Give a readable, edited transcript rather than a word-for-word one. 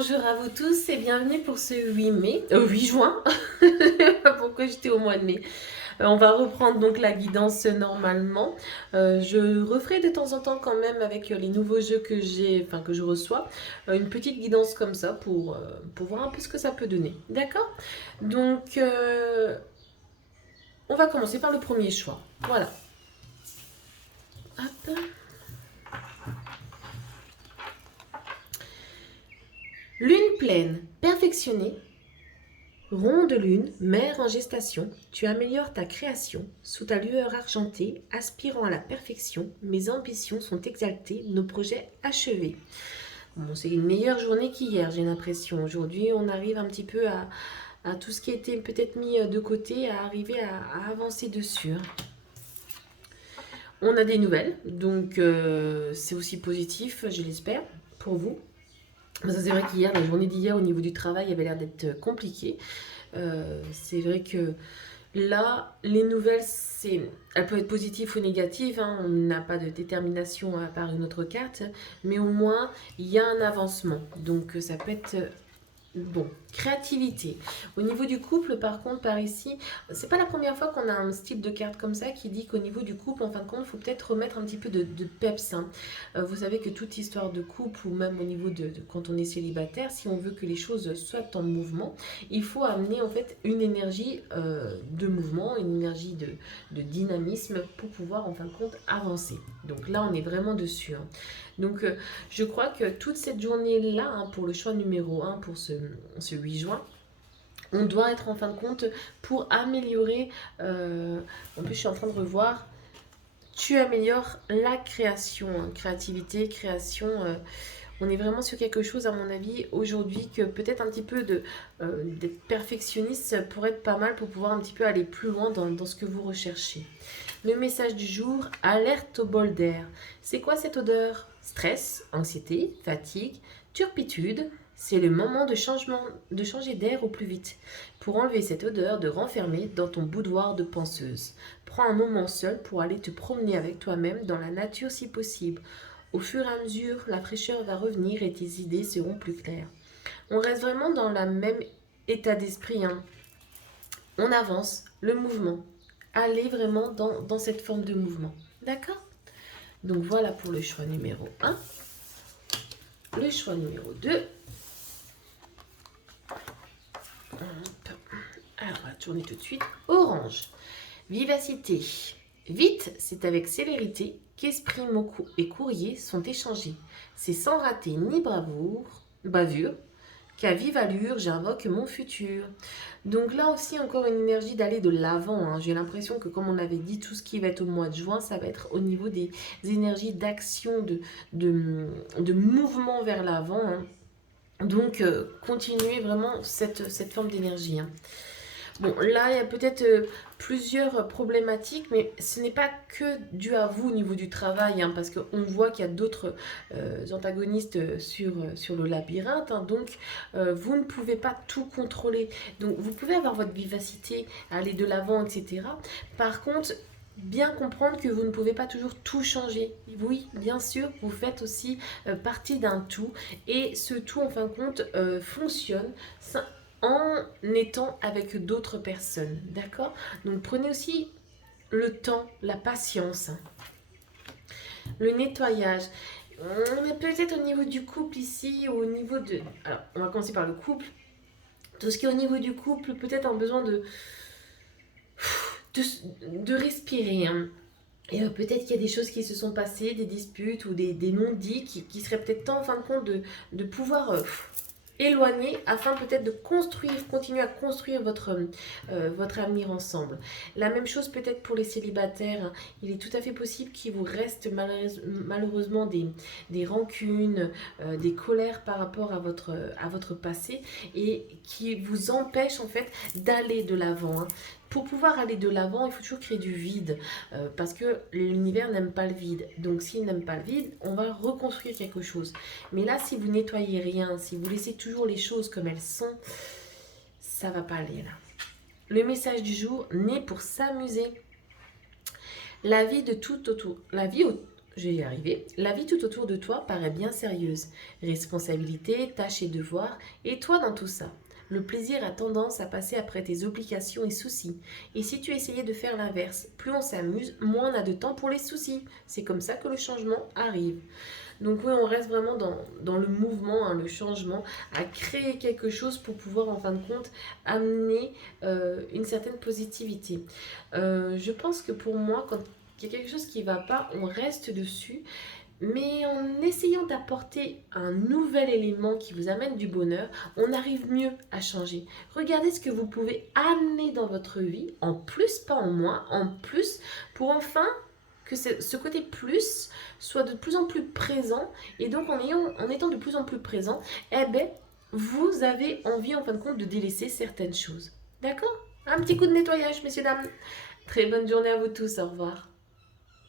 Bonjour à vous tous et bienvenue pour ce 8 mai, 8 juin. Pourquoi j'étais au mois de mai? On va reprendre donc la guidance normalement. Je referai de temps en temps quand même avec les nouveaux jeux que j'ai, enfin que je reçois, une petite guidance comme ça pour voir un peu ce que ça peut donner. D'accord? Donc on va commencer par le premier choix. Voilà. Hop. Lune pleine, perfectionnée. Ronde lune, mère en gestation, tu améliores ta création, sous ta lueur argentée, aspirant à la perfection, mes ambitions sont exaltées, nos projets achevés. Bon, c'est une meilleure journée qu'hier, j'ai l'impression. Aujourd'hui, on arrive un petit peu à tout ce qui était peut-être mis de côté, à arriver à avancer dessus. On a des nouvelles, donc c'est aussi positif, je l'espère, pour vous. Ça, c'est vrai qu'hier, la journée d'hier au niveau du travail avait l'air d'être compliquée. C'est vrai que là, les nouvelles, elles peuvent être positives ou négatives, hein. On n'a pas de détermination à part une autre carte, mais au moins, il y a un avancement. Donc, ça peut être bon. Créativité. Au niveau du couple, par contre, par ici, c'est pas la première fois qu'on a un style de carte comme ça qui dit qu'au niveau du couple, en fin de compte, il faut peut-être remettre un petit peu de peps, hein. Vous savez que toute histoire de couple, ou même au niveau de quand on est célibataire, si on veut que les choses soient en mouvement, il faut amener en fait une énergie de mouvement, une énergie de dynamisme pour pouvoir en fin de compte avancer. Donc là, on est vraiment dessus, hein. Donc je crois que toute cette journée-là, hein, pour le choix numéro un pour ce 8 juin, on doit être en fin de compte pour améliorer. En plus, je suis en train de revoir. Tu améliores la création, hein, créativité, création. On est vraiment sur quelque chose, à mon avis, aujourd'hui, que peut-être un petit peu d'être perfectionniste pourrait être pas mal pour pouvoir un petit peu aller plus loin dans ce que vous recherchez. Le message du jour, alerte au bol d'air. C'est quoi cette odeur? Stress, anxiété, fatigue, turpitude. C'est le moment de changer d'air au plus vite. Pour enlever cette odeur, de renfermer dans ton boudoir de penseuse. Prends un moment seul pour aller te promener avec toi-même dans la nature si possible. Au fur et à mesure, la fraîcheur va revenir et tes idées seront plus claires. On reste vraiment dans le même état d'esprit, hein. On avance, le mouvement. Allez vraiment dans cette forme de mouvement. D'accord? Donc voilà pour le choix numéro un. Le choix numéro 2. Alors, on va tourner tout de suite. Orange. Vivacité. Vite, c'est avec célérité qu'esprit, mots et courrier sont échangés. C'est sans rater ni bavure, qu'à vive allure j'invoque mon futur. Donc là aussi, encore une énergie d'aller de l'avant, hein. J'ai l'impression que, comme on avait dit, tout ce qui va être au mois de juin, ça va être au niveau des énergies d'action, de mouvement vers l'avant, hein. Donc, continuez vraiment cette forme d'énergie, hein. Bon, là, il y a peut-être plusieurs problématiques, mais ce n'est pas que dû à vous au niveau du travail, hein, parce qu'on voit qu'il y a d'autres antagonistes sur le labyrinthe, hein, donc vous ne pouvez pas tout contrôler. Donc, vous pouvez avoir votre vivacité, aller de l'avant, etc. Par contre, bien comprendre que vous ne pouvez pas toujours tout changer. Oui, bien sûr, vous faites aussi partie d'un tout, et ce tout, en fin de compte, fonctionne en étant avec d'autres personnes, d'accord? Donc prenez aussi le temps, la patience, le nettoyage. On est peut-être au niveau du couple ici, ou au niveau de... Alors, on va commencer par le couple. Tout ce qui est au niveau du couple, peut-être un besoin de respirer, hein. Et peut-être qu'il y a des choses qui se sont passées, des disputes ou des non-dits qui seraient peut-être temps, en fin de compte, de pouvoir éloigner afin peut-être de construire, continuer à construire votre avenir ensemble. La même chose peut-être pour les célibataires, hein. Il est tout à fait possible qu'il vous reste malheureusement des rancunes, des colères par rapport à votre passé, et qui vous empêchent en fait d'aller de l'avant, hein. Pour pouvoir aller de l'avant, il faut toujours créer du vide, parce que l'univers n'aime pas le vide. Donc s'il n'aime pas le vide, on va reconstruire quelque chose. Mais là, si vous nettoyez rien, si vous laissez toujours les choses comme elles sont, ça va pas aller là. Le message du jour, né pour s'amuser. La vie de tout autour. je vais y arriver. La vie tout autour de toi paraît bien sérieuse. Responsabilités, tâches et devoirs. Et toi dans tout ça? Le plaisir a tendance à passer après tes obligations et soucis. Et si tu essayais de faire l'inverse, plus on s'amuse, moins on a de temps pour les soucis. C'est comme ça que le changement arrive. Donc oui, on reste vraiment dans le mouvement, hein, le changement, à créer quelque chose pour pouvoir en fin de compte amener une certaine positivité. Je pense que pour moi, quand il y a quelque chose qui ne va pas, on reste dessus, mais en essayant d'apporter un nouvel élément qui vous amène du bonheur, on arrive mieux à changer. Regardez ce que vous pouvez amener dans votre vie, en plus, pas en moins, en plus, pour enfin que ce côté plus soit de plus en plus présent. Et donc en étant de plus en plus présent, eh ben, vous avez envie en fin de compte de délaisser certaines choses. D'accord? Un petit coup de nettoyage, messieurs, dames. Très bonne journée à vous tous, au revoir.